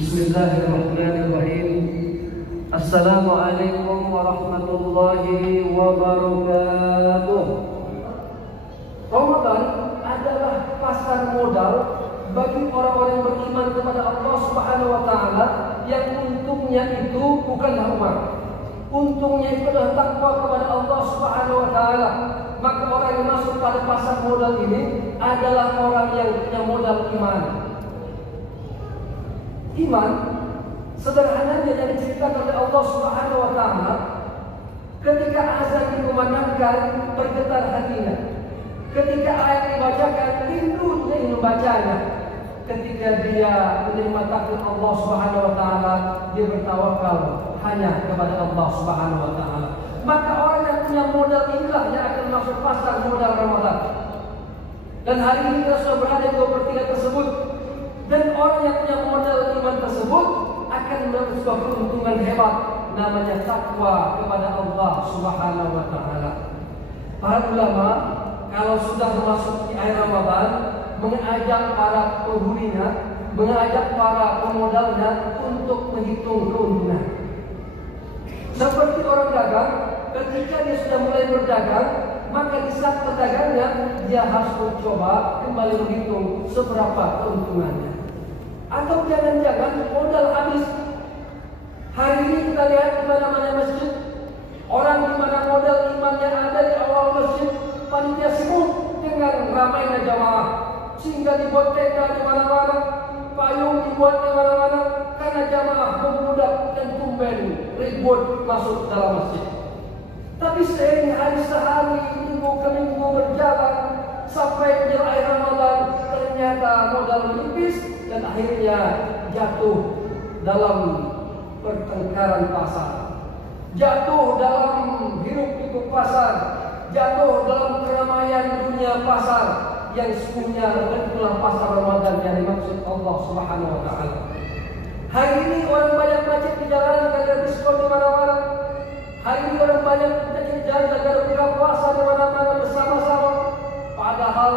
Bismillahirrahmanirrahim. Assalamualaikum warahmatullahi wabarakatuh. Ramadan adalah pasar modal bagi orang-orang yang beriman kepada Allah Subhanahu wa taala, yang untungnya itu bukanlah uang. Untungnya itu adalah takwa kepada Allah Subhanahu wa taala. Maka orang yang masuk pada pasar modal ini adalah orang yang punya modal iman. Iman sederhananya yang diceritakan oleh Allah Subhanahu wa taala, ketika azan dikumandangkan bergetar hatinya, ketika ayat dibacakan rindu ingin membacanya, ketika dia menerima takdir Allah Subhanahu wa taala, dia bertawakal hanya kepada Allah Subhanahu wa taala. Maka orang yang punya modal inilah yang akan masuk pasar modal Ramadan. Dan hari ini kita sudah berada di 2/3 tersebut. Dan orang yang punya modal iman tersebut akan mendapat sebuah keuntungan hebat, namanya takwa kepada Allah Subhanahu wa taala. Para ulama kalau sudah memasuki akhir Ramadan mengajak para penghuninya, mengajak para pemodalnya untuk menghitung keuntungan. Seperti orang dagang, ketika dia sudah mulai berdagang, maka di saat berdagangnya dia harus mencoba kembali menghitung seberapa keuntungannya. Atau jangan-jangan modal habis. Hari ini kita lihat di mana-mana masjid, orang di mana modal imannya ada di awal masjid, panitia sibuk dengan ramainya jamaah, sehingga dibuat tenda di mana-mana, payung dibuat di mana-mana, karena jamaah membludak dan tumben ribut masuk dalam masjid. Tapi seiring hari sehari, minggu ke minggu berjalan sampai menjelang akhir Ramadan, ternyata modal menipis dan akhirnya jatuh dalam pertengkaran pasar, jatuh dalam hiruk-pikuk pasar, jatuh dalam keramaian dunia pasar yang sesungguhnya itulah pasar Ramadan yang dimaksud Allah Subhanahu wa taala. Hari ini orang banyak macet di jalanan gara-gara diskon di mana-mana. Hari ini orang banyak macet di jalan gara-gara buka puasa di mana-mana bersama-sama. Padahal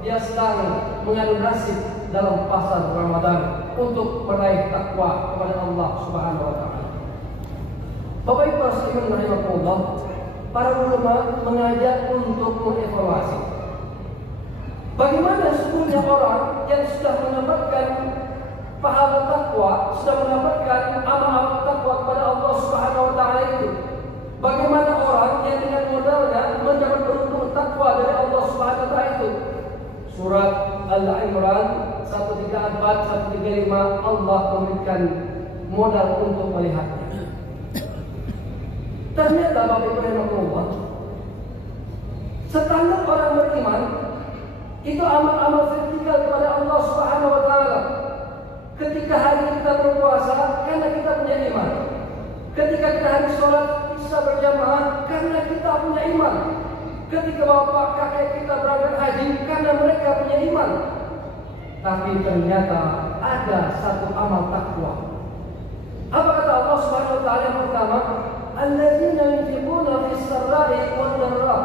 dia sedang mengadu nasib dalam pasar Ramadan untuk meraih takwa kepada Allah Subhanahu wa taala. Bapak Ibu sekalian rahimakumullah, para ulama mengajak untuk mengevaluasi bagaimana sesungguhnya orang yang sudah mendapatkan pahala takwa, sudah mendapatkan amal takwa kepada Allah Subhanahu wa taala itu. Bagaimana orang yang dengan modalnya mendapat beruntung takwa dari Allah Subhanahu wa taala itu. Surat Al-Imran 134, 135 Allah memberikan modal untuk melihatnya. Ternyata Bapak Ibu rahimahullah, standar orang beriman itu amal-amal vertikal kepada Allah Subhanahu wa taala. Ketika hari kita berpuasa karena kita punya iman. Ketika kita hari sholat bisa berjamaah karena kita punya iman. Ketika bapak kakek kita berangkat haji karena mereka punya iman. Tapi ternyata ada satu amal takwa. Apa kata Allah Subhanahu wa taala yang pertama? Alladzina yunfiquna fis sarra'i wad dharra.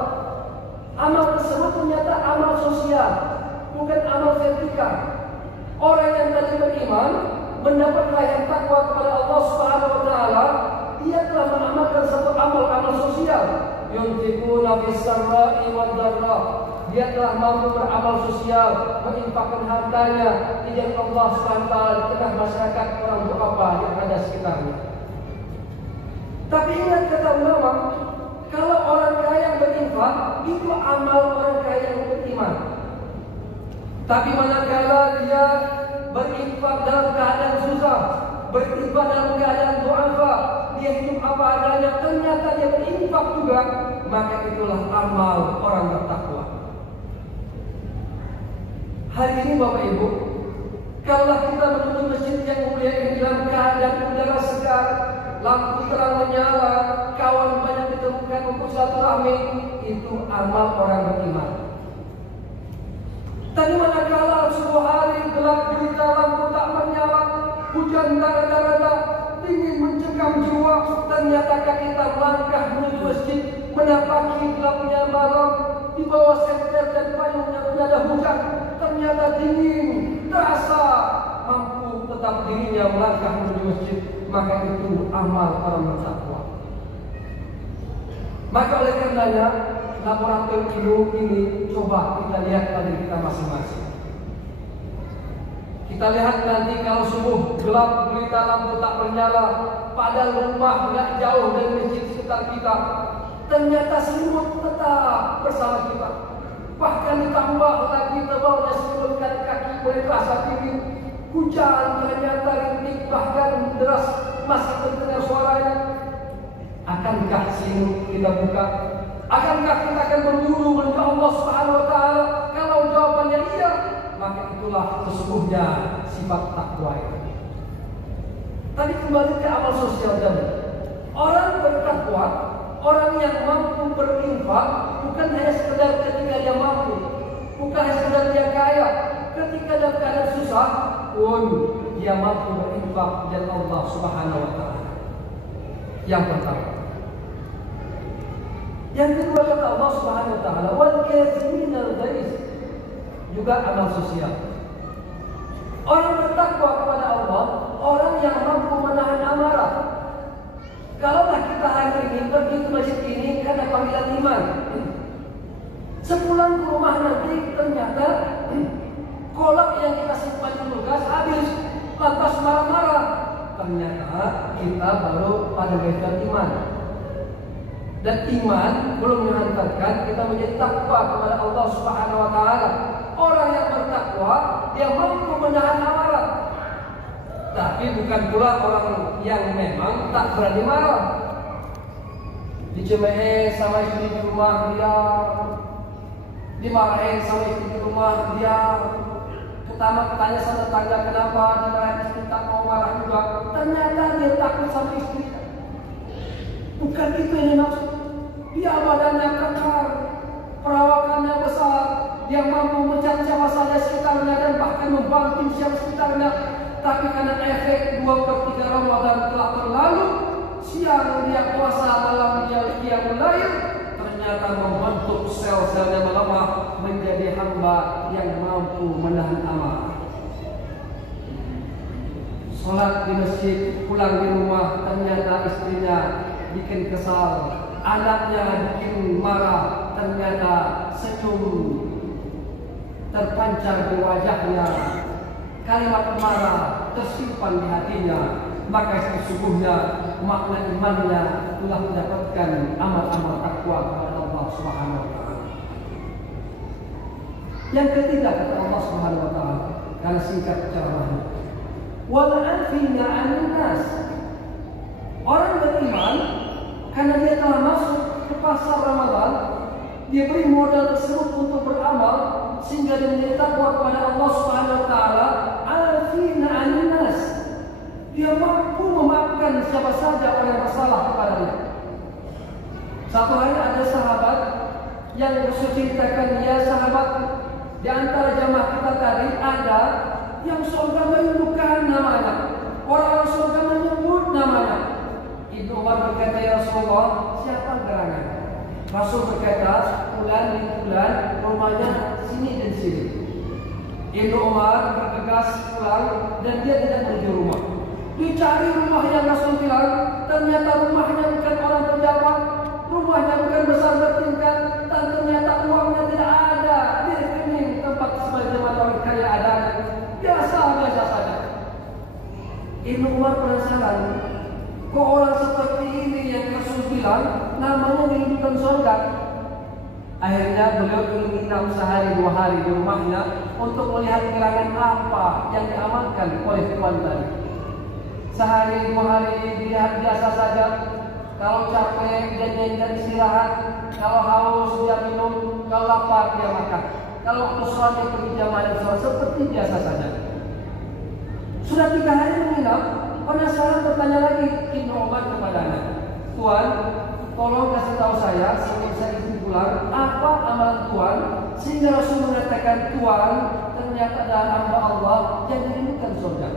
Amal tersebut ternyata amal sosial, bukan amal vertikal. Orang yang tadi beriman mendapat layak takwa kepada Allah Subhanahu wa taala, dia telah mengamalkan satu amal sosial. Yunfiquna fis sarra'i wad dharra. Dia telah mampu beramal sosial, menginfakkan hartanya di jalan Allah Subhanahu wa taala di tengah masyarakat orang berapa yang ada sekitarnya. Tapi ingat kata ulama, kalau orang kaya berinfak itu amal orang kaya yang beriman. Tapi manakala dia berinfak dalam keadaan susah, berinfak dalam keadaan du'afa, dia hidup apa adanya, ternyata dia berinfak juga, maka itulah amal orang bertakwa. Hari ini Bapak Ibu, kalau kita menuju masjid yang mulia ini dalam keadaan udara segar, lampu terang menyala, kawan banyak ditemukan untuk silaturahmi, itu amal orang beriman. Tadi manakala subuh hari gelap gulita, lampu tak menyala, hujan rada-rada, dingin mencekam jiwa, ternyata kita melangkah menuju masjid, menapaki gelapnya malam, di bawah senter dan payungnya ada hujan, ternyata dingin, terasa mampu tetap dirinya melangkah menuju masjid, maka itu amal orang bertakwa. Maka oleh karenanya laboratorium ilmu ini coba kita lihat pada kita masing-masing. Kita lihat nanti kalau subuh gelap gulita lampu tak bernyala, padahal rumah nggak jauh dari masjid sekitar kita, ternyata selimut tetap bersama kita. Bahkan ditambah lagi tebalnya selimutkan kaki boleh terasa dingin. Hujan ternyata rintik bahkan deras masih terdengar suaranya. Akankah selimut kita buka? Akankah kita akan berburu menuju Allah Subhanahu Wa Taala? Kalau jawabannya iya, maka itulah sesungguhnya sifat takwa itu. Tadi kembali ke amal sosial tadi. Orang bertakwa, orang yang mampu berinfak, bukan hanya sekedar ketika dia mampu, bukan hanya sekedar dia kaya, ketika dalam keadaan susah pun dia mampu berinfak dan Allah Subhanahu Wa Taala. Yang pertama. Yang kedua kata Allah Subhanahu Wa Taala, wal kaziminal ghaiz, juga amal sosial. Orang bertakwa kepada Allah, orang yang mampu menahan amarah. Kalaulah kita hari ini pergi ke masjid ini karena panggilan iman, sepulang ke rumah nanti ternyata kolak yang kita simpan di kulkas habis, lantas marah-marah. Ternyata kita baru pada gagal iman. Dan iman belum menghantarkan kita menjadi takwa kepada Allah Subhanahu Wa Taala. Orang yang bertakwa dia mampu menahan amarah. Tapi bukan pula orang yang memang tak berani marah. Dicemooh sama istri di rumah dia, dimarahin sama istri di rumah dia, ketanya sama tetangga kenapa dimarahin istri tak mau marah juga. Ternyata dia takut sama istri. Bukan itu yang dimaksud. Dia badannya kekar, perawakannya besar, dia mampu mencaci saja sekitarnya dan bahkan membanting siapa sekitarnya. Tapi karena efek 2/3 Ramadan telah berlalu, siang dia puasa, malam dia mulai, ternyata membentuk sel-selnya melemah menjadi hamba yang mampu menahan amarah. Sholat di masjid, pulang di rumah, ternyata istrinya bikin kesal, anaknya bikin marah, ternyata senyum terpancar di wajahnya, kalimat marah tersimpan di hatinya, maka sesungguhnya makna imannya telah mendapatkan amal-amal takwa kepada Allah Subhanahu Wa Taala. Yang ketiga kata Allah Subhanahu Wa Taala, karena singkat ceramahnya, wala anfina anas. Orang beriman karena dia telah masuk ke pasar Ramadan, dia beri modal tersebut untuk beramal sehingga dia menjadi takwa kepada Allah Subhanahu Wa Taala. Alfina anas, dia mampu memaafkan siapa saja orang yang bersalah kepadanya. Satu hari ada sahabat yang berceritakan, ya sahabat, di antara jamaah kita tadi ada yang surga merindukan namanya, orang surga menyebut namanya. Ibnu Umar berkata, ya Rasulullah, siapa gerangan? Rasul berkata, bulan di bulan, rumahnya sini dan sini. Ibnu Umar bergegas pulang dan dia tidak menuju rumah. Dicari rumah yang Rasul bilang, ternyata rumahnya bukan orang pejabat, rumahnya bukan besar bertingkat, dan ternyata uangnya tidak ada di rekening tempat sebagaimana orang kaya ada. Biasa saja. Ibnu Umar penasaran, kok orang seperti ini yang Rasul bilang namanya merindukan surga. Akhirnya beliau ingin menginap sehari 2 hari di rumahnya untuk melihat gerangan apa yang diamalkan oleh tuan tadi. Sehari 2 hari dilihat biasa saja. Kalau capek dia nyenyak istirahat, kalau haus dia minum, kalau lapar dia makan. Kalau waktu sholat dia pergi jamaah dan sholat seperti biasa saja. Sudah 3 hari menginap, penasaran bertanya lagi Ibnu Umar kepadanya, Tuan, tolong kasih tahu saya sebelum saya izin pulang, apa amalan Tuan sehingga Rasul mengatakan Tuan ternyata adalah hamba Allah yang dirindukan surga.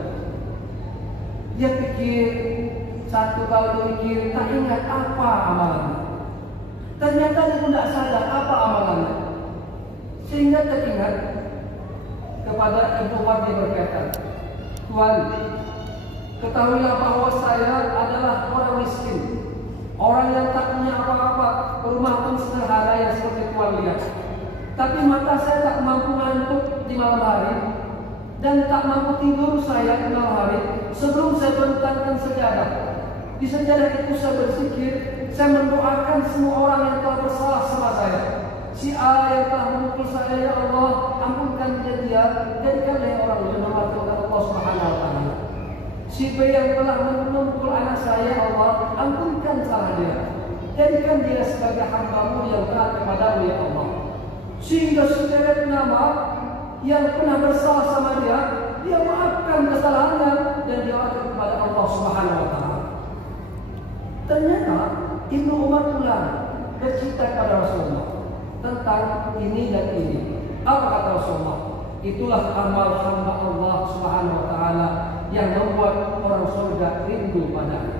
Dia pikir, satu kali mikir, tak ingat apa amalannya. Ternyata dia tidak sadar apa amalannya. Sehingga teringat kepada Ibnu Umar dia berkata, Tuhan, ketahuilah bahwa saya adalah orang miskin, orang yang tak punya apa-apa, rumah pun sederhana yang seperti Tuhan lihat. Tapi mata saya tak mampu ngantuk di malam hari, dan tak mampu tidur saya di malam hari sebelum saya bentangkan sejadah. Di sejadah itu saya berzikir, saya mendoakan semua orang yang telah bersalah sama saya. Si A yang telah memukul saya, ya Allah, ampunkan dia, jadikanlah orang yang dirahmati oleh Allah Subhanahu wa taala. Si B yang telah memukul anak saya, ya Allah, ampunkan salah dia, jadikan dia sebagai hamba-Mu yang taat kepadamu, ya Allah. Sehingga sederet nama yang pernah bersalah sama dia, dia maafkan kesalahannya dan diarahkan kepada Allah Subhanahu wa taala. Ternyata Ibnu Umar pula bercerita kepada Rasulullah tentang ini dan ini. Apa kata Rasulullah? Itulah amal hamba Allah Subhanahu wa taala yang membuat orang surga rindu padanya.